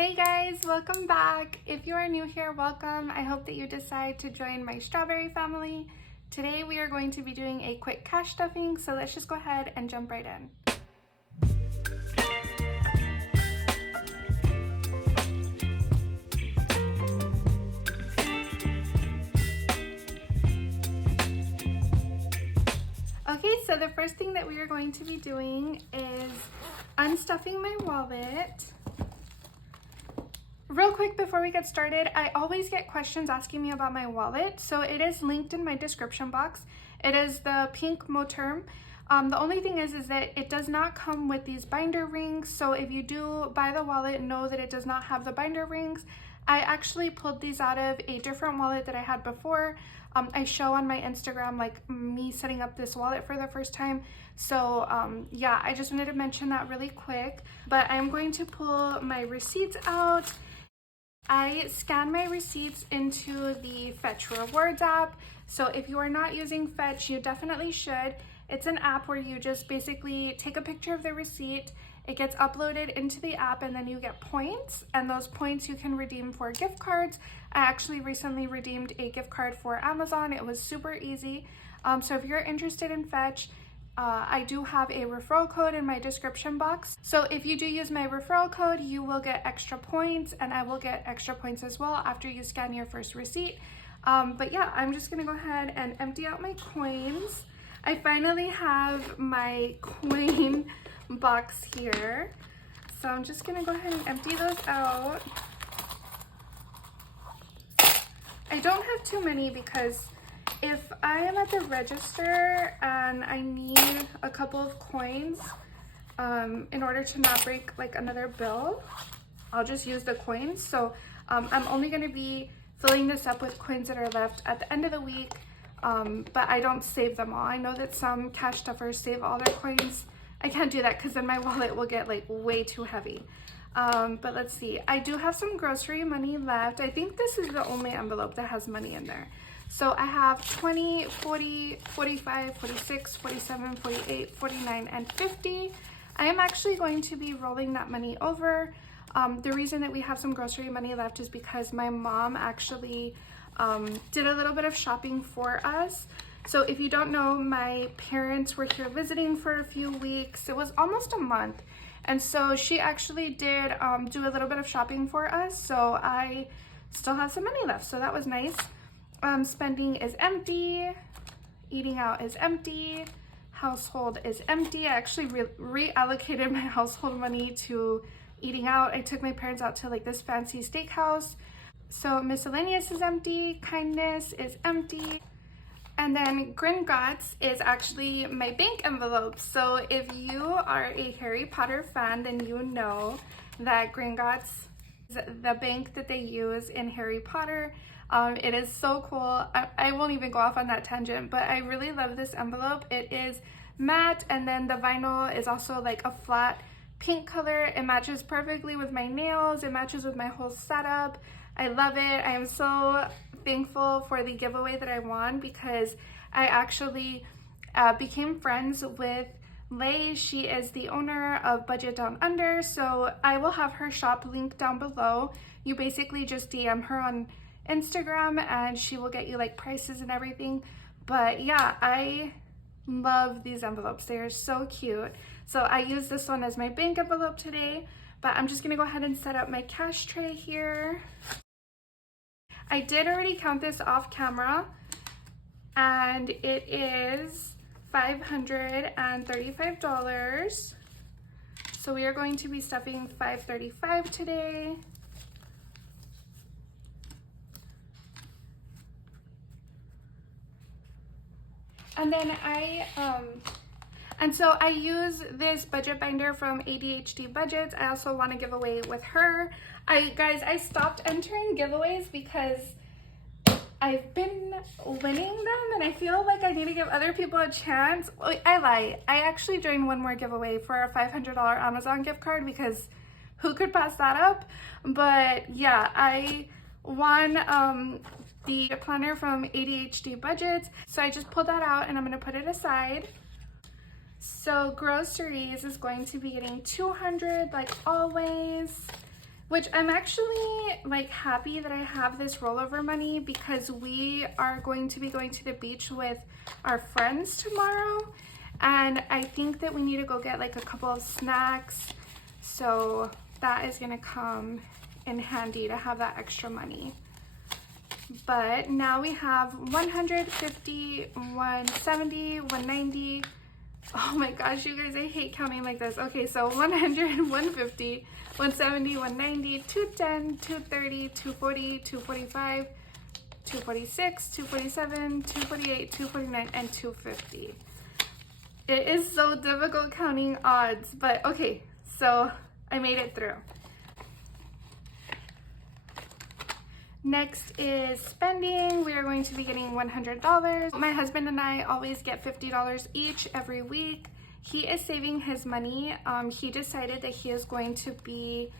Hey guys, welcome back. If you are new here, welcome. I hope that you decide to join my strawberry family. Today we are going to be doing a quick cash stuffing, so let's just go ahead and jump right in. Okay, so the first thing that we are going to be doing is unstuffing my wallet. Real quick before we get started, I always get questions asking me about my wallet, so it is linked in my description box. It is the pink Moterm. The only thing is that it does not come with these binder rings, so if you do buy the wallet, know that it does not have the binder rings. I actually pulled these out of a different wallet that I had before. I show on my Instagram like me setting up this wallet for the first time. So yeah, I just wanted to mention that really quick. But I'm going to pull my receipts out. I scan my receipts into the Fetch Rewards app. So if you are not using Fetch, you definitely should. It's an app where you just basically take a picture of the receipt, it gets uploaded into the app, and then you get points, and those points you can redeem for gift cards. I actually recently redeemed a gift card for Amazon. It was super easy. So if you're interested in Fetch, I do have a referral code in my description box. So if you do use my referral code, you will get extra points, and I will get extra points as well after you scan your first receipt. But yeah, I'm just gonna go ahead and empty out my coins. I finally have my coin box here. So I'm just gonna go ahead and empty those out. I don't have too many because if I am at the register and I need a couple of coins in order to not break like another bill, I'll just use the coins. So I'm only going to be filling this up with coins that are left at the end of the week, but I don't save them all. I know that some cash stuffers save all their coins. I can't do that because then my wallet will get like way too heavy. But let's see, I do have some grocery money left. I think this is the only envelope that has money in there. So I have 20, 40, 45, 46, 47, 48, 49, and 50. I am actually going to be rolling that money over. The reason that we have some grocery money left is because my mom actually did a little bit of shopping for us. So if you don't know, my parents were here visiting for a few weeks. It was almost a month. And so she actually did do a little bit of shopping for us. So I still have some money left. So that was nice. Spending is empty, eating out is empty, household is empty. I actually reallocated my household money to eating out. I took my parents out to like this fancy steakhouse. So miscellaneous is empty, kindness is empty. And then Gringotts is actually my bank envelope. So if you are a Harry Potter fan, then you know that Gringotts is the bank that they use in Harry Potter. It is so cool. I won't even go off on that tangent, but I really love this envelope. It is matte, and then the vinyl is also like a flat pink color. It matches perfectly with my nails. It matches with my whole setup. I love it. I am so thankful for the giveaway that I won because I actually became friends with Lay. She is the owner of Budget Down Under, so I will have her shop linked down below. You basically just DM her on Instagram and she will get you like prices and everything. But yeah, I love these envelopes. They are so cute. So I use this one as my bank envelope today, but I'm just gonna go ahead and set up my cash tray here. I did already count this off camera and it is $535. So we are going to be stuffing $535 today. And then so I use this budget binder from ADHD Budgets. I also want to give away with her. Guys, I stopped entering giveaways because I've been winning them and I feel like I need to give other people a chance. I lie. I actually joined one more giveaway for a $500 Amazon gift card because who could pass that up? But yeah, I won the planner from ADHD Budgets. So I just pulled that out and I'm gonna put it aside. So groceries is going to be getting $200 like always. which I'm actually like happy that I have this rollover money because we are going to be going to the beach with our friends tomorrow, and I think that we need to go get like a couple of snacks, so that is gonna come in handy to have that extra money. But now we have 150, 170, 190. Oh my gosh, you guys, I hate counting like this. Okay, so 100, 150, 170, 190, 210, 230, 240, 245, 246, 247, 248, 249, and 250. It is so difficult counting odds, but okay, so I made it through. Next is spending. We are going to be getting $100. My husband and I always get $50 each every week. He is saving his money. He decided that he is going to be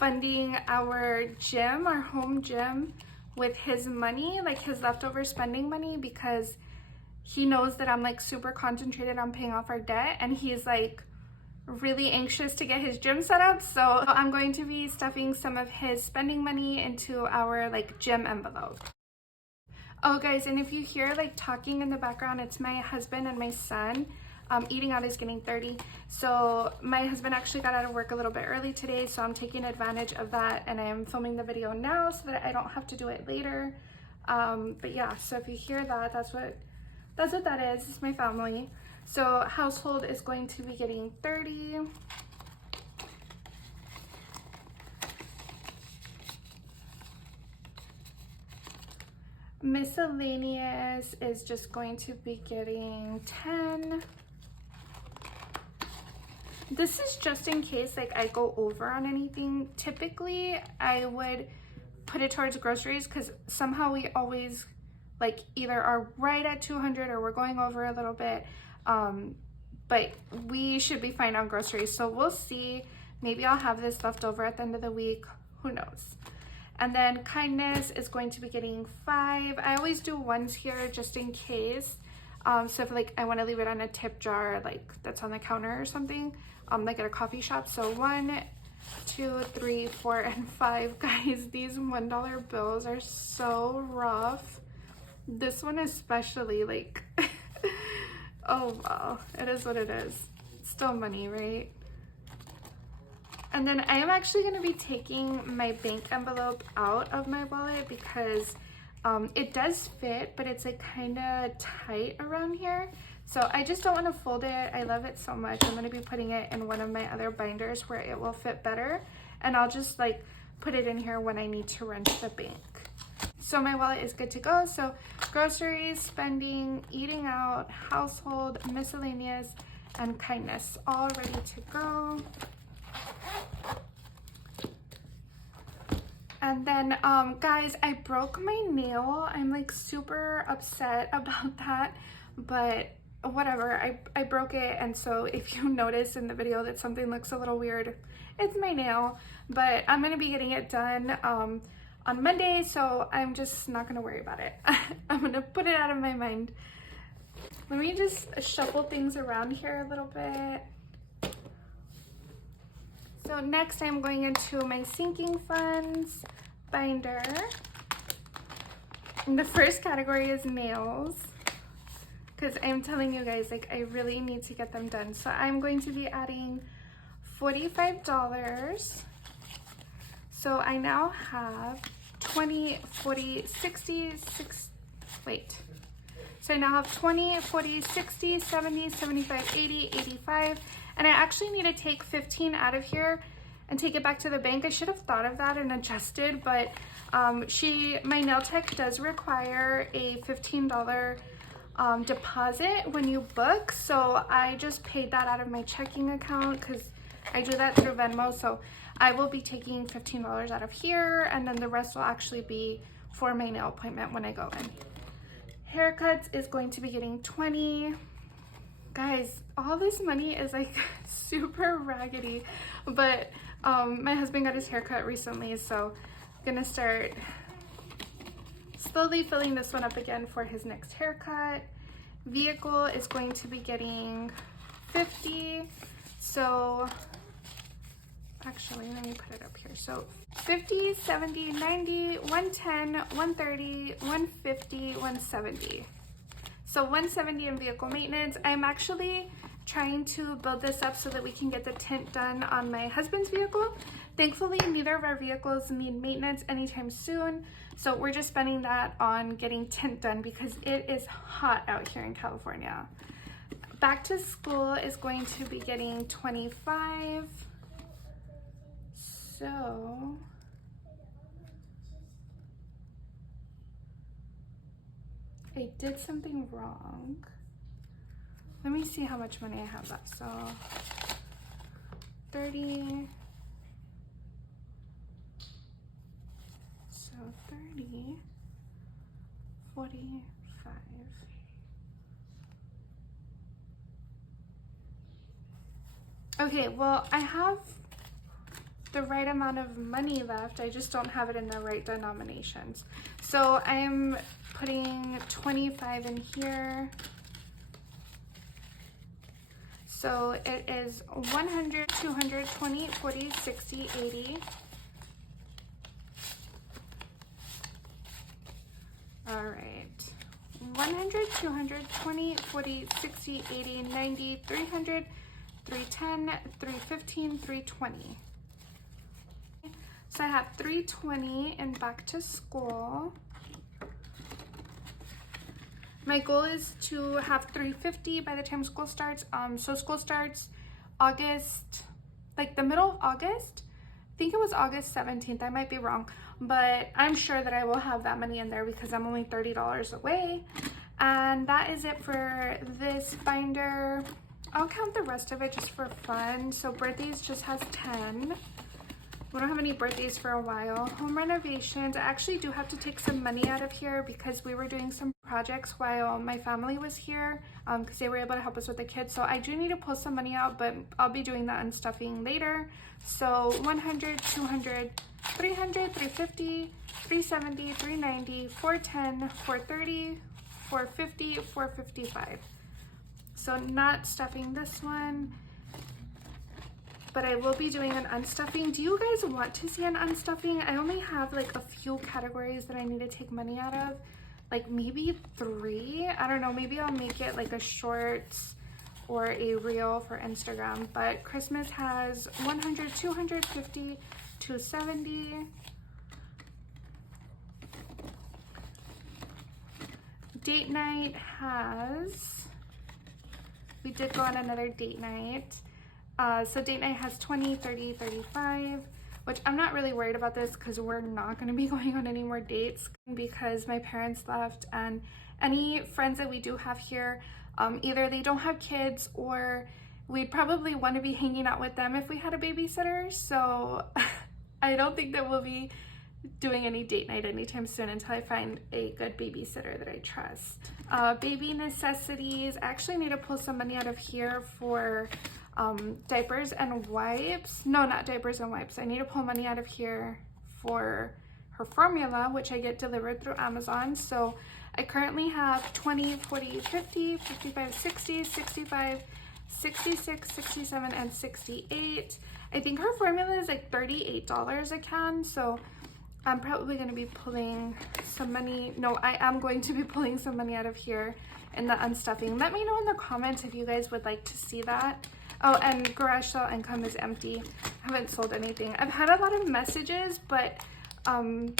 funding our gym, our home gym, with his money, like his leftover spending money, because he knows that I'm like super concentrated on paying off our debt, and he's like really anxious to get his gym set up. So I'm going to be stuffing some of his spending money into our like gym envelope. Oh guys, and if you hear like talking in the background, it's my husband and my son. Eating out is getting 30. So my husband actually got out of work a little bit early today, so I'm taking advantage of that, and I am filming the video now so that I don't have to do it later. But yeah, so if you hear that, that's what that is. It's my family. So household is going to be getting 30. Miscellaneous is just going to be getting 10. This is just in case like I go over on anything. Typically I would put it towards groceries because somehow we always like either are right at 200 or we're going over a little bit. But we should be fine on groceries, so we'll see. Maybe I'll have this left over at the end of the week, who knows. And then kindness is going to be getting 5. I always do ones here just in case. So if like I want to leave it on a tip jar, like that's on the counter or something, like at a coffee shop. So 1, 2, 3, 4, and 5. Guys, these $1 bills are so rough. This one especially, like oh wow, it is what it is. It's still money, right? And then I am actually going to be taking my bank envelope out of my wallet because it does fit, but it's like kind of tight around here. So I just don't want to fold it. I love it so much. I'm going to be putting it in one of my other binders where it will fit better. And I'll just like put it in here when I need to run to the bank. So my wallet is good to go. So groceries, spending, eating out, household, miscellaneous, and kindness, all ready to go. And then guys, I broke my nail. I'm like super upset about that, but whatever, I broke it. And so if you notice in the video that something looks a little weird, it's my nail. But I'm gonna be getting it done on Monday, so I'm just not gonna worry about it. I'm gonna put it out of my mind. Let me just shuffle things around here a little bit. So next I'm going into my sinking funds binder. And the first category is nails, because I'm telling you guys, like I really need to get them done. So I'm going to be adding $45. So I now have 20, 40, 60, 6, wait. So I now have 20, 40, 60, 70, 75, 80, 85. And I actually need to take 15 out of here and take it back to the bank. I should have thought of that and adjusted, but my nail tech does require a $15 deposit when you book. So I just paid that out of my checking account because I do that through Venmo. So I will be taking $15 out of here, and then the rest will actually be for my nail appointment when I go in. Haircuts is going to be getting 20. Guys, all this money is like super raggedy, but my husband got his haircut recently, so I'm gonna start slowly filling this one up again for his next haircut. Vehicle is going to be getting 50, so Actually, let me put it up here. So 50, 70, 90, 110, 130, 150, 170. So 170 in vehicle maintenance. I'm actually trying to build this up so that we can get the tint done on my husband's vehicle. Thankfully, neither of our vehicles need maintenance anytime soon. So we're just spending that on getting tint done because it is hot out here in California. Back to school is going to be getting 25. So I did something wrong. Let me see how much money I have left. So 30. So 30, 45. Okay, well, I have the right amount of money left. I just don't have it in the right denominations. So I'm putting 25 in here. So it is 100, 200, 20, 40, 60, 80. All right. 100, 200, 20, 40, 60, 80, 90, 300, 310, 315, 320. So I have 320 and back to school. My goal is to have 350 by the time school starts. So school starts August, like the middle of August. I think it was August 17th. I might be wrong, but I'm sure that I will have that money in there because I'm only $30 away. And that is it for this binder. I'll count the rest of it just for fun. So birthdays just has 10. We don't have any birthdays for a while. Home renovations. I actually do have to take some money out of here because we were doing some projects while my family was here because they were able to help us with the kids. So I do need to pull some money out, but I'll be doing that unstuffing later. So 100, 200, 300, 350, 370, 390, 410, 430, 450, 455. So not stuffing this one, but I will be doing an unstuffing. Do you guys want to see an unstuffing? I only have like a few categories that I need to take money out of, like maybe 3. I don't know, maybe I'll make it like a shorts or a reel for Instagram. But Christmas has 100, 250, 270. Date night has, we did go on another date night. So date night has 20, 30, 35, which I'm not really worried about this because we're not going to be going on any more dates because my parents left, and any friends that we do have here, either they don't have kids or we'd probably want to be hanging out with them if we had a babysitter. So I don't think that we'll be doing any date night anytime soon until I find a good babysitter that I trust. Baby necessities. I actually need to pull some money out of here for diapers and wipes. No, not diapers and wipes. I need to pull money out of here for her formula, which I get delivered through Amazon. So I currently have 20, 40, 50, 55, 60, 65, 66, 67, and 68. I think her formula is like $38 a can. So I'm probably going to be pulling some money. No, I am going to be pulling some money out of here in the unstuffing. Let me know in the comments if you guys would like to see that. Oh, and garage sale income is empty. I haven't sold anything. I've had a lot of messages, but I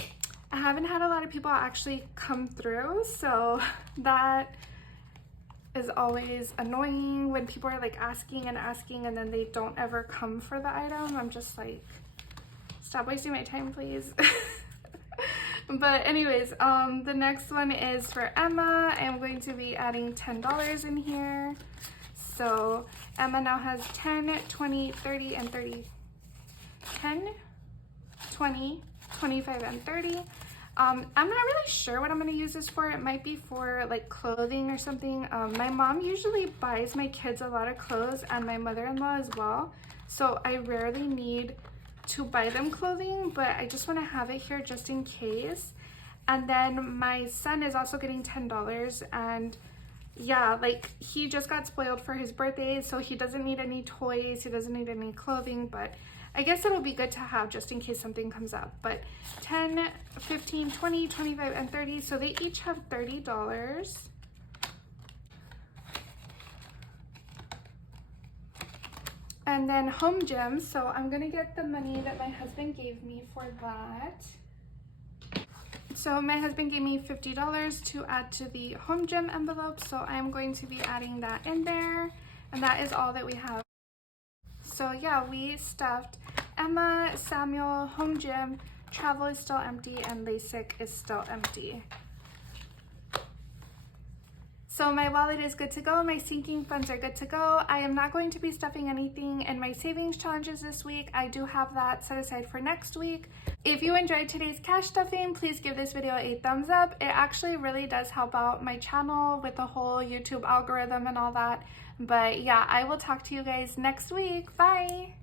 haven't had a lot of people actually come through. So that is always annoying when people are like asking and asking and then they don't ever come for the item. I'm just like, stop wasting my time, please. But anyways, the next one is for Emma. I'm going to be adding $10 in here. So Emma now has 10, 20, 30, and 30. 10, 20, 25, and 30. I'm not really sure what I'm going to use this for. It might be for like clothing or something. My mom usually buys my kids a lot of clothes and my mother-in-law as well. So I rarely need to buy them clothing, but I just want to have it here just in case. And then my son is also getting $10, and yeah, like he just got spoiled for his birthday, so he doesn't need any toys, he doesn't need any clothing, but I guess it'll be good to have just in case something comes up. But 10, 15, 20, 25, and 30. So they each have $30. And then home gym. So I'm gonna get the money that my husband gave me for that. So my husband gave me $50 to add to the home gym envelope. So I'm going to be adding that in there. And that is all that we have. So yeah, we stuffed Emma, Samuel, home gym, travel is still empty, and LASIK is still empty. So my wallet is good to go, my sinking funds are good to go. I am not going to be stuffing anything in my savings challenges this week. I do have that set aside for next week. If you enjoyed today's cash stuffing, please give this video a thumbs up. It actually really does help out my channel with the whole YouTube algorithm and all that. But yeah, I will talk to you guys next week. Bye!